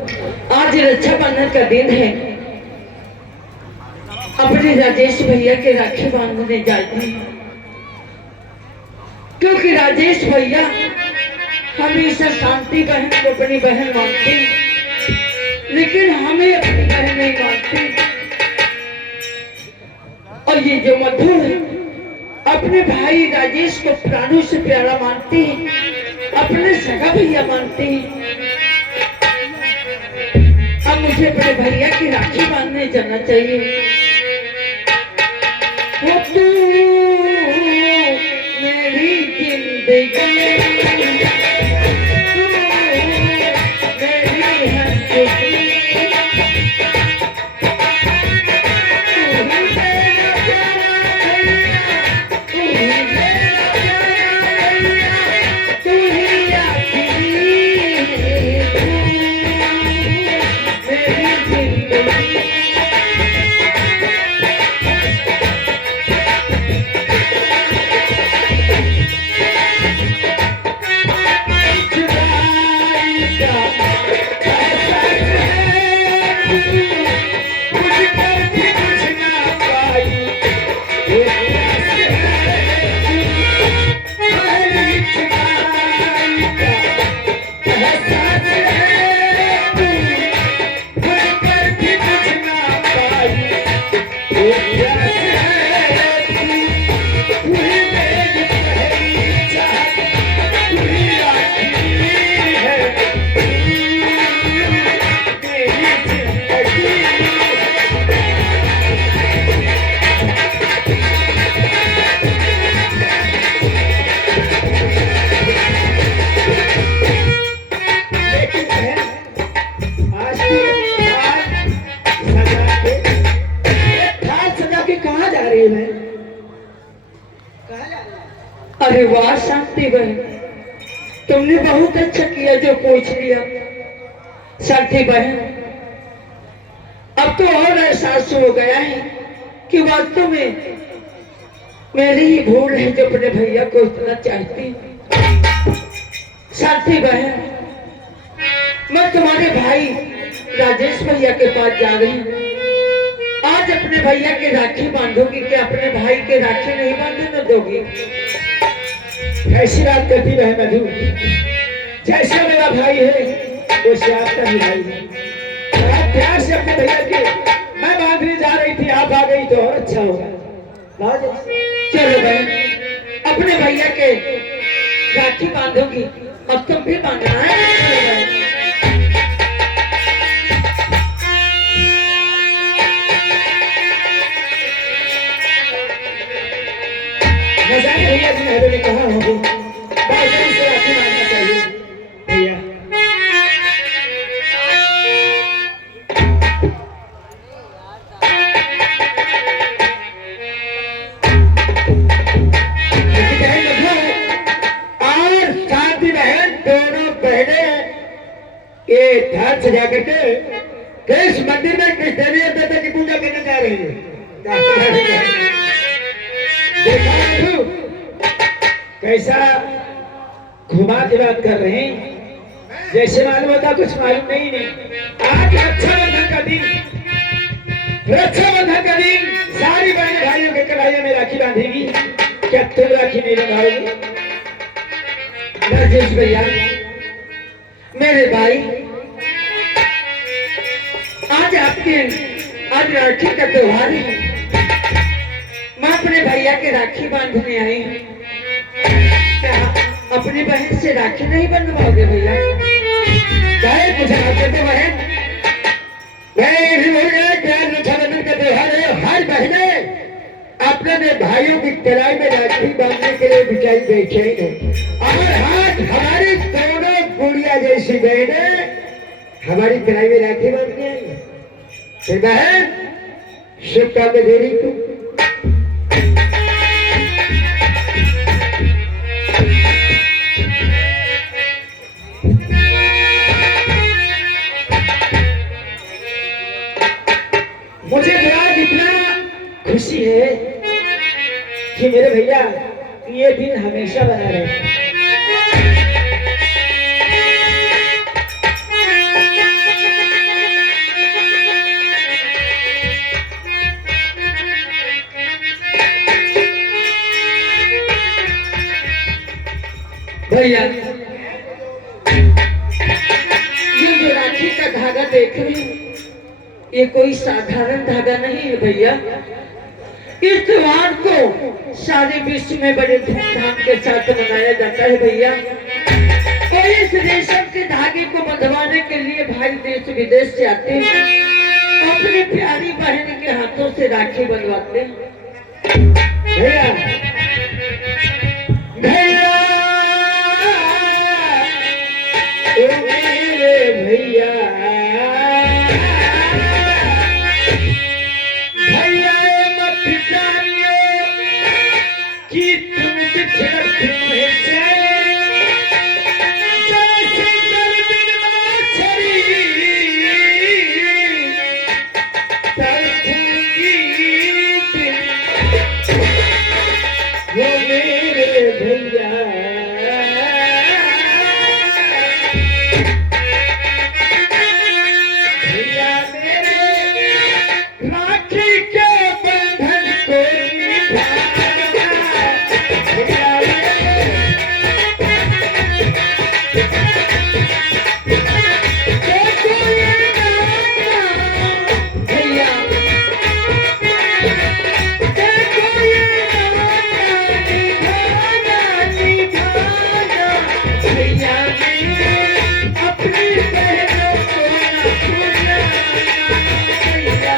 आज रक्षाबंधन का दिन है। अपने राजेश भैया के राखी बांधने जाती हूँ, क्योंकि राजेश भैया हमेशा शांति बहन को अपनी बहन मानते, लेकिन हमें अपनी बहन नहीं मानते। और ये जो मधु है अपने भाई राजेश को प्राणों से प्यारा मानते हैं, अपने सगा भैया मानते हैं। अब मुझे अपने भैया की राखी बांधने जाना चाहिए। वो तू मेरी जिंदगी अरे वाह शांति बहन, तुमने बहुत अच्छा किया जो पूछ लिया। शांति बहन, अब तो और एहसास हो गया है कि वास्तव में मेरी ही भूल है जो अपने भैया को इतना चाहती। शांति बहन, मैं तुम्हारे भाई राजेश भैया के पास जा रही हूँ। आज अपने भैया के राखी बांधोगी कि अपने भाई के राखी नहीं बांधने दोगी? ऐसी बात करती रहे मधु, जैसे मेरा भाई है वैसे आपका भी भाई है। आप प्यार से अपने भैया के, मैं बांधने जा रही थी, आप आ गई तो और अच्छा होगा। चलो बहन, अपने भैया के राखी बांधोगी, अब तुम भी बांधना है। भैया जी ने कहा होगी बाजार से राखी बांधना चाहिए भैया। और शांति बहन दोनों बहने ये घर से जाकर के किस मंदिर में किस देवी देवता की पूजा करने जा रहे हैं। देखा कैसा घुमा के बात कर रहे हैं, जैसे मालूम होता कुछ मालूम नहीं। आज रक्षाबंधन का दिन, रक्षाबंधन का दिन सारी बहने भाइयों के कलाइयों में राखी बांधेगी। क्या तुम राखी नहीं बंधाओगे? राजेश भैया, मेरे भाई, आज राखी का त्योहार है। मैं अपने भैया के राखी बांधने आई हूँ। क्या अपनी बहन से राखी नहीं बंधवाओगे भैया? कुछ बहन मैं भी बोल गया क्या रक्षाबंधन का त्योहार है। हर बहने अपने भाइयों की कलाई में राखी बांधने के लिए बिचारी बैठे हैं। और हाथ हमारी दोनों गुड़िया जैसी बहने हमारी कलाई में राखी बांधने आई। फिर बहन शिवता में देरी तू मुझे आज इतना खुशी है कि मेरे भैया ये दिन हमेशा बना रहे। राखी का धागा देख रही हूँ, ये कोई साधारण धागा नहीं है भैया। इस त्योहार को सारे विश्व में बड़े धूमधाम के साथ मनाया जाता है भैया। और इस रेशम के धागे को बंधवाने के लिए भाई देश विदेश से आते हैं, अपनी प्यारी बहन के हाथों से राखी बनवाते हैं। भैया भैया ओ मेरे भैया भैया मत जानियो कि तुम बिछड़ते जैसे गर्मी मछली तरफूंगी दिल वो मेरे भैया भैया मेरे राखी के बंधन को निभाना भैया देखो ये नाना भैया देखो ये नाना निभाना भैया मेरे अपनी बहनों को न भूलना भैया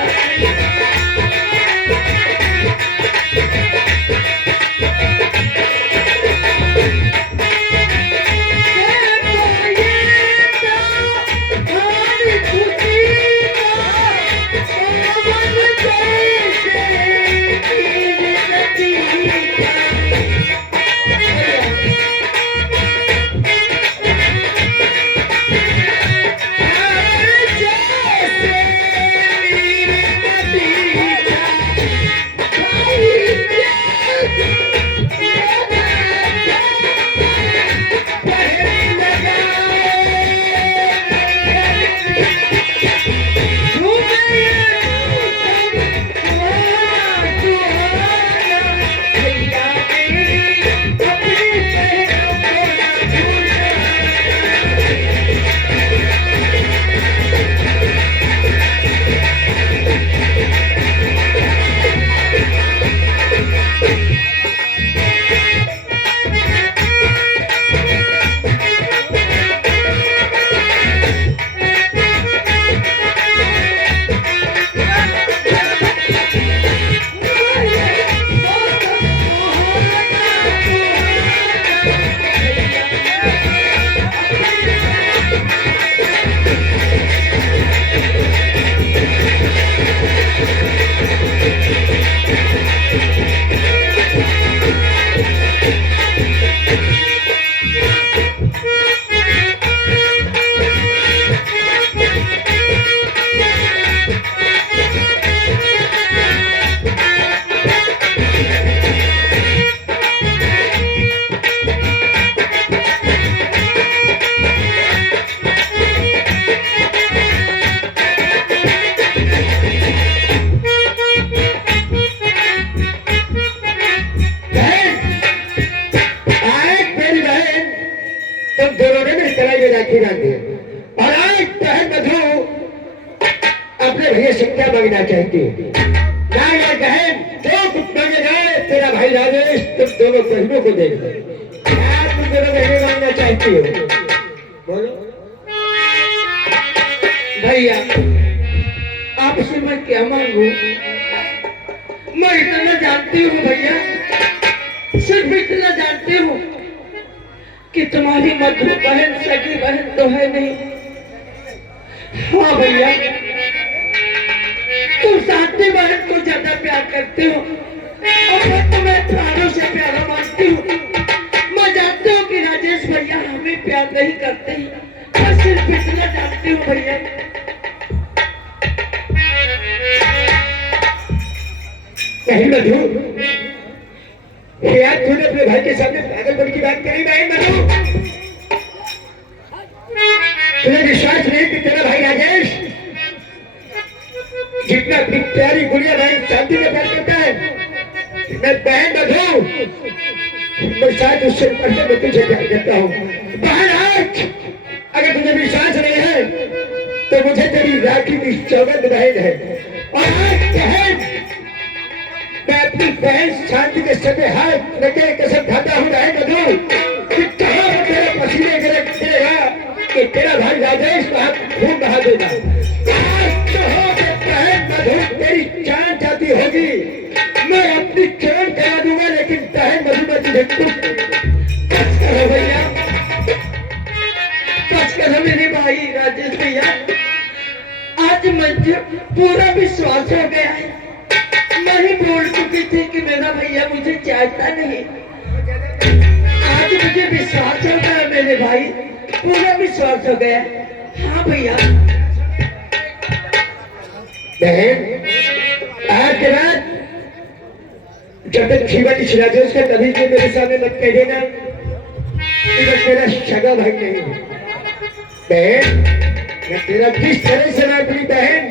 तुम दोनों ने मेरी कलाई में राखी बांधी और आज बहन मधु अपने भैया से क्या मांगना चाहती है? बहन जो कुछ मांगे जाए तेरा भाई राजेश तुम दोनों बहनों को दे दे। क्या तुम दोनों बहनें मांगना चाहती हो? बोलो भैया, आपसे मैं क्या मांगू? मैं इतना जानती हूँ भैया, सिर्फ इतना जानती हूँ कि तुम्हारी मधु बहन सगी बहन तो है नहीं। हाँ भैया, तुम साथी बहन को ज्यादा प्यार करते हो और मैं तुम्हें प्राणों से प्यारा मानती हूँ। मैं जानती हूँ कि राजेश भैया हमें प्यार नहीं करते। मैं सिर्फ इतना जानती हूँ भैया। नहीं मधु, यार तूने अपने भाई के सामने पागलपन की बात करी। बहन मधु, तुझे विश्वास नहीं कि तेरा भाई राजेश जितना अपनी प्यारी गुड़िया भाई शांति में प्यार करता है, मैं बहन मधु मैं शायद उससे पहले मैं तुझे प्यार करता हूँ। बहन आज अगर तुझे विश्वास नहीं है तो मुझे तेरी राखी की सौगंध बहन है। और आज बहन मैं अपनी बहन शांति के सगे हाथ लगे कसम खाता हूँ बहन मधु कि कहाँ पर तेरे पसीने गिरेगा कि तेरा भाई राजेश वहां खून बहा देगा। आज तो हो कि बहन मधु तेरी जान जाती होगी, मैं अपनी जान करा दूंगा, लेकिन बहन मधु मैं तुझे कस करो भैया, कस करो मेरे भाई राजेश भैया। आज मुझे पूरा विश्वास हो गया है। मैं ही बोल चुकी थी कि मेरा भैया मुझे चाहता नहीं। आज मुझे विश्वास हो गया मेरे भाई, पूरा विश्वास हो गया। हाँ भैया। बहन आज के बाद जब तक जीवन इस राजेश का कभी भी मेरे सामने मत कह देना कि मैं तेरा सगा भाई नहीं हूँ। बहन मैं तेरा जिस तरह से मैं अपनी बहन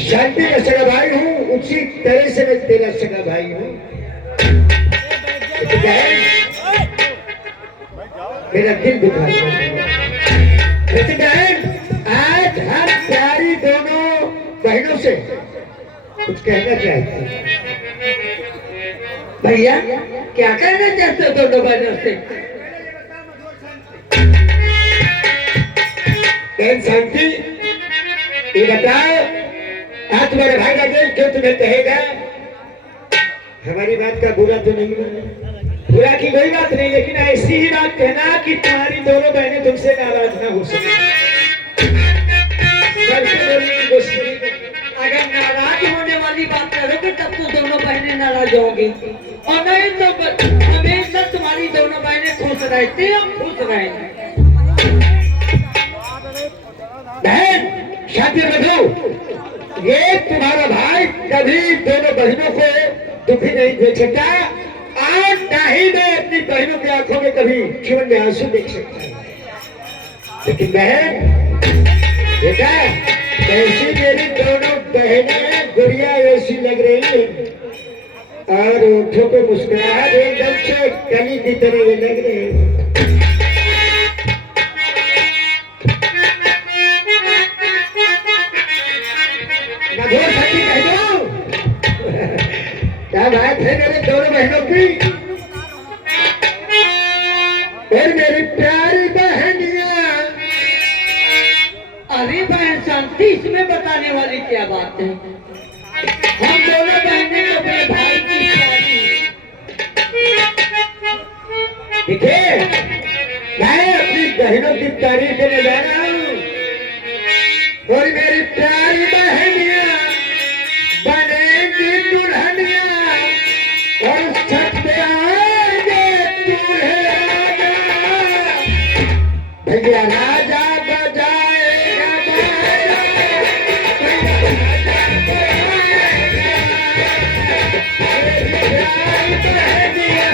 शांति का सगा भाई हूँ, उसी तरह से मैं तेरा सगा भाई हूँ। बहन मेरा दिल दुखा लेकिन बहन आज हम प्यारी दोनों बहनों से कुछ कहना चाहते हैं। भैया क्या कहना चाहते हो दोनों बहनों से? बहन शांति ये बताओ, आज तुम्हारे भाई राजेश जो तुम्हें कहेगा हमारी बात का बुरा तो नहीं है? बुरा की कोई बात नहीं, लेकिन ऐसी ही बात कहना कि तुम्हारी दोनों बहनें तुमसे नाराज ना हो सके। सबसे बोलने की कोशिश नहीं करना। अगर नाराज होने वाली बात करोगे तब तो दोनों बहनें नाराज होंगी, और नहीं तो हमेशा तुम्हारी दोनों बहनें खुश रहती हैं, खुश रहेंगी। बहन शांति मधु, ये तुम्हारा भाई कभी दोनों बहनों को दुखी नहीं देख सकता, और ना ही मैं अपनी बहनों की आंखों में कभी जीवन में आंसू देख सकता। लेकिन बहन बेटा कैसी मेरी दोनों बहनें गुड़िया ऐसी लग रही है, और ओठों पे मुस्कुराहट एकदम से कली की तरह ये लग रही है। मधुर सच्ची कह दो क्या बात है मेरे दोनों बहनों की। और मेरी प्यारी बहनियां। अरे बहन शांति, इसमें बताने वाली क्या बात है? हम दोनों बहनें अपने भाई की शादी। देखिए मैं अपनी बहनों की तारीफ करने जा रहा हूँ, और मेरी प्यारी बहनियां बनेंगी दुल्हनियां, और छत पे आएंगे दूल्हे राजा, भैया राजा बजाएगा बाजा, भैया राजा बजाएगा, मेरी प्यारी बहनियां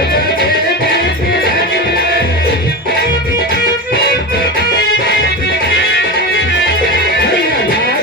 बनेंगी दुल्हनियां। भैया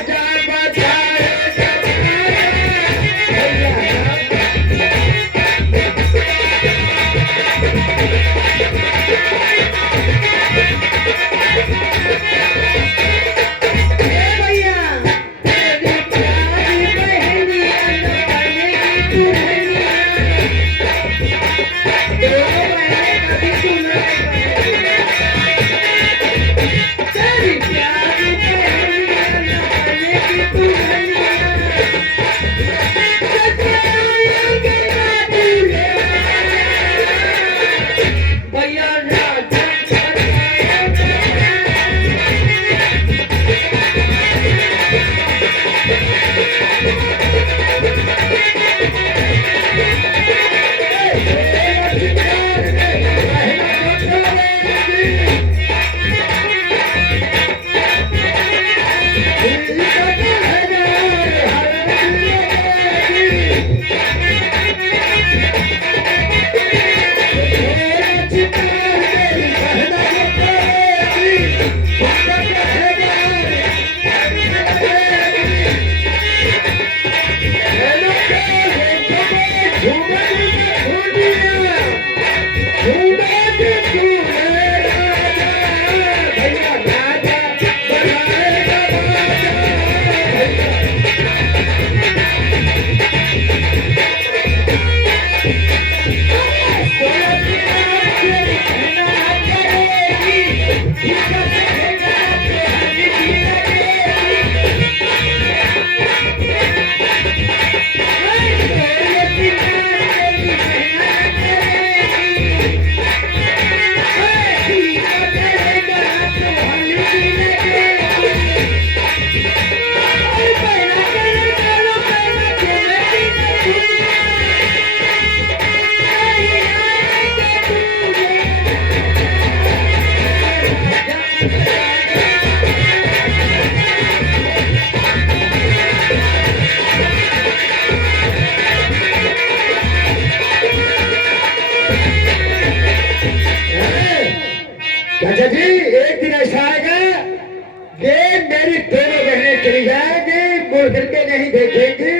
मुड़ करके नहीं देखेंगी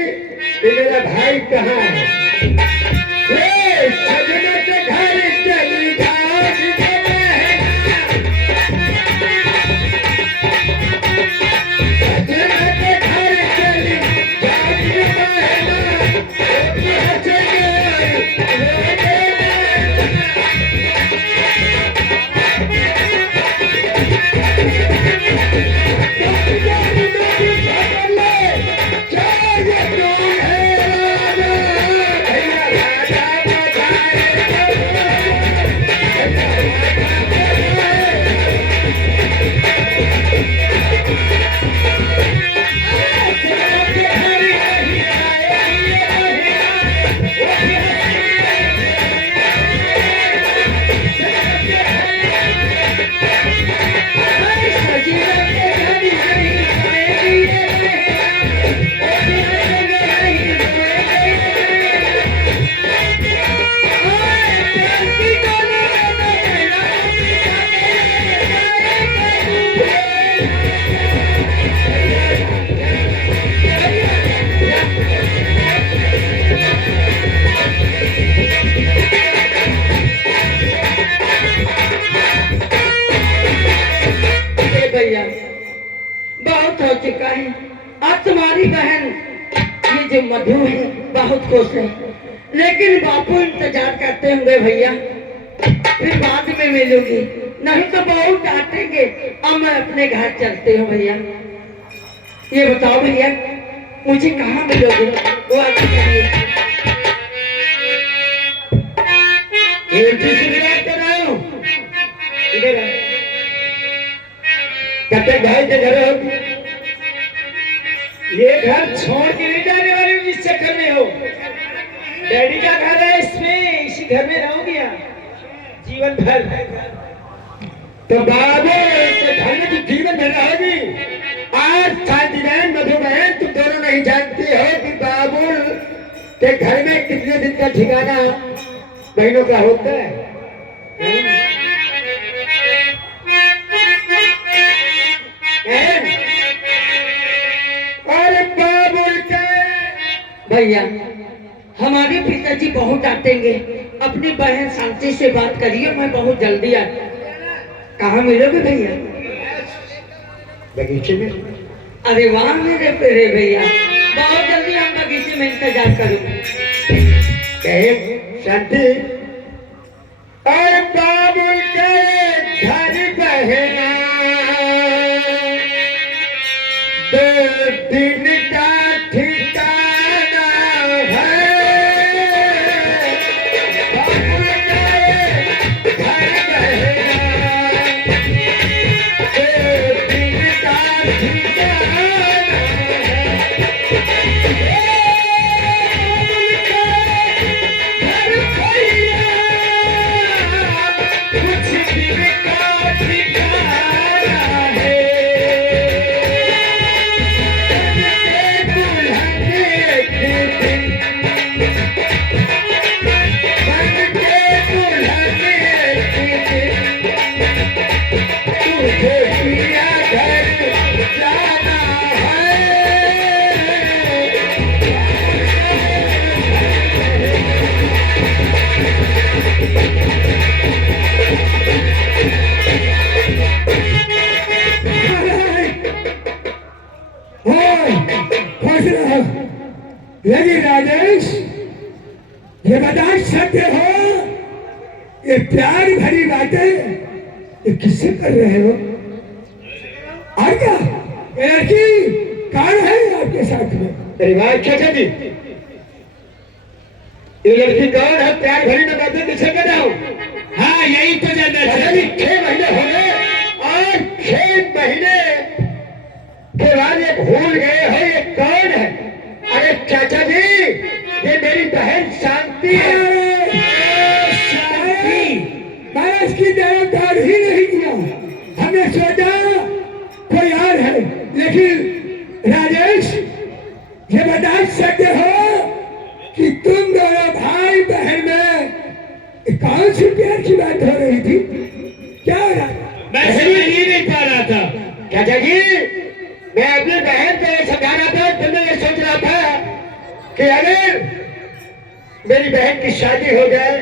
कि मेरा भाई कहाँ है। ये सजना के घर चली भाग के बहना, सजना के घर चली भाग के बहना, रोटी हंसेंगे रोते भैया बहुत हो चुका है। अब तुम्हारी बहन ये जो मधु है बहुत खुश है, लेकिन बापू इंतजार करते होंगे भैया, फिर बाद में मिलूंगी, नहीं तो बहुत डांटेंगे। अब मैं अपने घर चलती हूँ भैया। ये बताओ भैया मुझे कहाँ मिलोगे? वो आगे करिए। दूसरी बात कर रहा हूँ, इधर आ। कब तक भाई के घर होगी? ये घर छोड़ के नहीं जाने वाले हो जिस चक्कर में हो। डैडी का घर है, इसमें इसी घर में रहोगी जीवन भर। तो बाबू के घर में तो जीवन भर रहोगी। आज शादी बहन मधु बहन तुम दोनों नहीं जानती हो कि बाबू के घर में कितने दिन का ठिकाना बहनों का होता है। और बाबुल के भैया हमारे पिताजी बहुत डांटेंगे। अपनी बहन शांति से बात करिए, मैं बहुत जल्दी आ। कहाँ मिलोगे भैया? बगीचे में। अरे वाह मेरे प्यारे भैया, बहुत जल्दी हम बगीचे में इंतजार करूंगा। शांति और बाबुल के घर बहना 2 दिन का ठिकाना है। बाबुल के घर बहना 2 दिन का ठिकाना लेकिन राजेश ये बता सकते हो ये प्यार भरी बातें ये किससे कर रहे हो? और क्या ये लड़की कौन है आपके साथ में? परिवार चाचा जी, ये लड़की कौन है? प्यार भरी में बातें किससे कर रहा हूँ? हाँ यही तो जानना चाचा जी 6 महीने हो गए और 6 महीने के बाद ये भूल गए हो ये कौन है? अरे चाचा जी ये मेरी बहन शांति है। मैंने इसकी जानकारी ही नहीं किया, हमने सोचा कोई और है। लेकिन राजेश ये बता सकते हो कि तुम दोनों भाई बहन में कौन सी प्यार की बात हो रही थी? क्या हो रहा था? मैं समझ ही नहीं पा रहा था। चाचा जी मैं अपनी बहन को ये समझा रहा था, तो मैं ये सोच रहा था कि अगर मेरी बहन की शादी हो जाए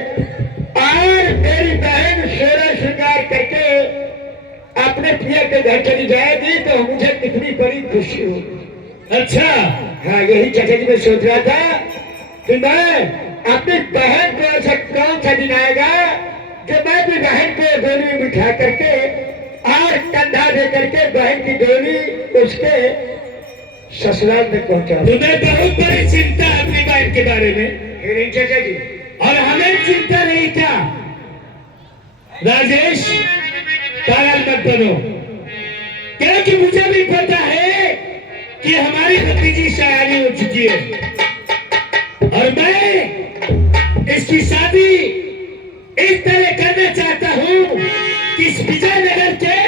और मेरी बहन सोलह श्रृंगार करके अपने पिया के घर चली जाएगी तो मुझे कितनी बड़ी खुशी होगी। अच्छा, हाँ, यही चाचा जी मैं सोच रहा था कि मैं अपनी बहन को ऐसा कौन सा दिन आएगा जो मैं अपनी बहन को डोली में बिठा करके और कंधा दे करके बहन की डोली उसके ससुराल में पहुंचा। तुम्हें बहुत बड़ी चिंता है अपनी बहन के बारे में, नहीं चाचा जी, और हमें चिंता नहीं था। राजेश, पागल मत बनो, क्योंकि मुझे भी पता है कि हमारी भतीजी शादी हो चुकी है और मैं इसकी शादी इस तरह करना चाहता हूं कि इस विजयनगर के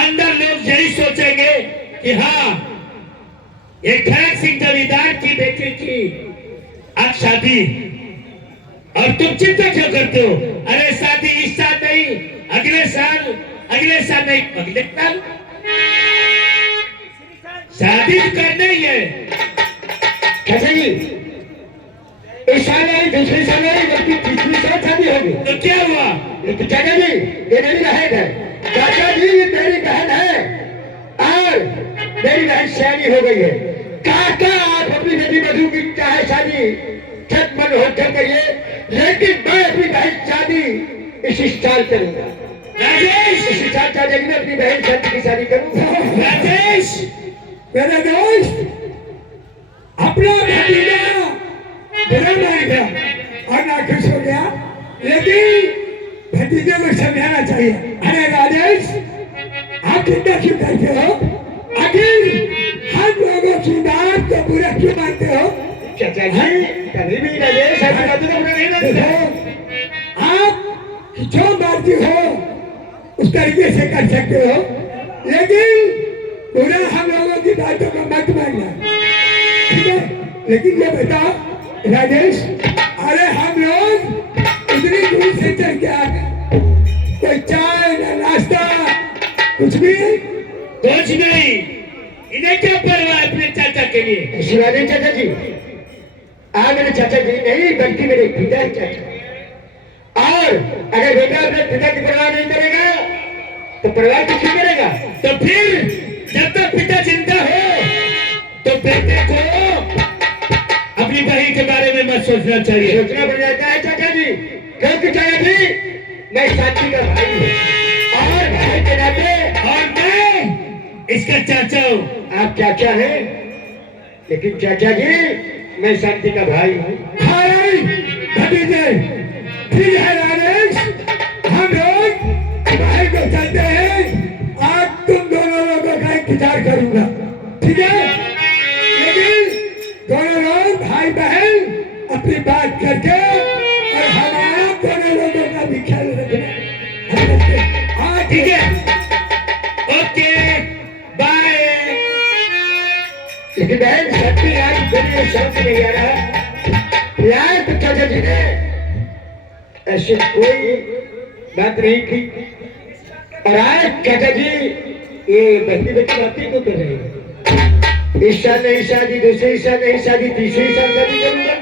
अंदर लोग यही सोचेंगे कि हाँ, ये खड़क सिंह जमींदार की बेटी की आज शादी। और तुम चिंता क्यों करते हो? अरे शादी इस साल नहीं, अगले साल नहीं, अगले साल शादी करना ही है। चाचा जी, इस साल नहीं, दूसरे साल नहीं, बल्कि तीसरी साल शादी होगी। तो क्या हुआ? लेकिन चाचा जी, ये मेरी बहन है। चाचा जी, ये मेरी बहन है और मेरी बहन शादी हो गई है। काका, आप अपनी बेटी मधु की चाहे शादी छठ मन हो करिए, लेकिन मैं अपनी बहन शादी इसी साल करूंगा। राजेश, इसी साल चाचा जी मैं अपनी बहन शादी की शादी करूंगा। राजेश, मेरा दोस्त अपना भतीजा बुरा मान गया और नाखुश हो गया, लेकिन भतीजे को समझाना चाहिए। अरे राजेश, आप चिंता क्यों करते हो? आखिर हम लोगों की बात को बुरा क्यों मानते हो? चाचा जी, कभी भी राजेश ऐसी बातों को बुरा नहीं मानता। आप जो मर्जी हो उस तरीके से कर सकते हो, लेकिन पूरा हम लोगों की बातों को मत मानना, ठीक है? लेकिन ये बताओ राजेश, अरे हम लोग इतनी दूर से चल के आ गए, कोई चाय ना नाश्ता कुछ भी? कुछ नहीं। इन्हें क्या परवाह है अपने चाचा के लिए? ऐसी बात नहीं चाचा जी, मेरे चाचा जी नहीं बल्कि मेरे पिता ही चाचा। और अगर बेटा अपने पिता की परवाह नहीं करेगा तो परिवार किसकी करेगा? तो फिर जब तक पिता जिंदा हो तो बेटे को अपनी बहन के बारे में मत सोचना चाहिए। सोचना पड़ जाता है चाचा जी, क्योंकि चाचा जी मैं शादी का भाई हूँ और भाई के नाते, और मैं इसका चाचा हूँ। आप चाचा हैं, लेकिन चाचा जी मैं शांति का भाई हूँ। हाय भतीजे, ठीक है राजेश, हम लोग भाई को चलते हैं, आज तुम दोनों लोगों का इंतजार करूंगा, ठीक है? लेकिन दोनों लोग भाई बहन अपनी बात करके और हमारा दोनों लोगों का भी ख्याल रखना। हाँ ठीक है, ओके, बाय। लेकिन बहन सच्ची आज मुझे समझ नहीं आ रहा, यार तो चाचा जी ने ऐसी कोई बात नहीं की और आज चाचा जी ये बहनी बेटी बातें क्यों कर रहे हैं? इस साल नहीं शादी, दूसरी साल नहीं शादी, तीसरी साल शादी करूंगा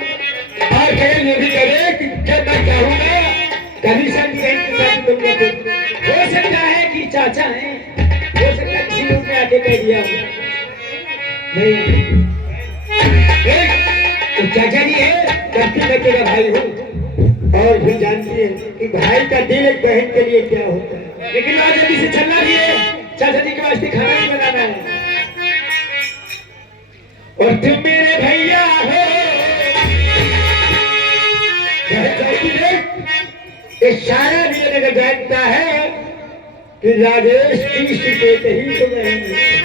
और कहीं ये भी करे कि जब मैं चाहूंगा कभी शादी बहन की शादी करूंगा। हो सकता है कि चाचा है, हो सकता है किसी लोग ने आके कह दिया हो। नहीं, तो चाचा जी है बल्कि मैं तेरा भाई हूँ और भी जानती है कि भाई का दिल एक बहन के लिए क्या होता है। लेकिन आज जल्दी से चलना भी है, चाचा जी के वास्ते खाना भी बनाना है। और तुम मेरे भैया हो, ये सारा विजयनगर जानता है कि राजेश की शिकायत ही तो नहीं है।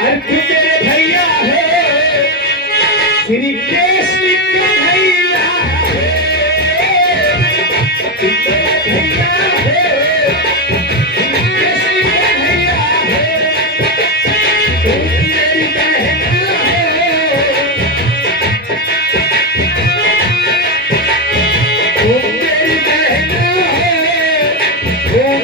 और तुम मेरे भैया हो, श्री कृष्ण का भैया हो, तुम मेरे भैया हो, श्री कृष्ण का भैया हो, तुम मेरी बहन हो, तुम मेरी बहन हो, तुम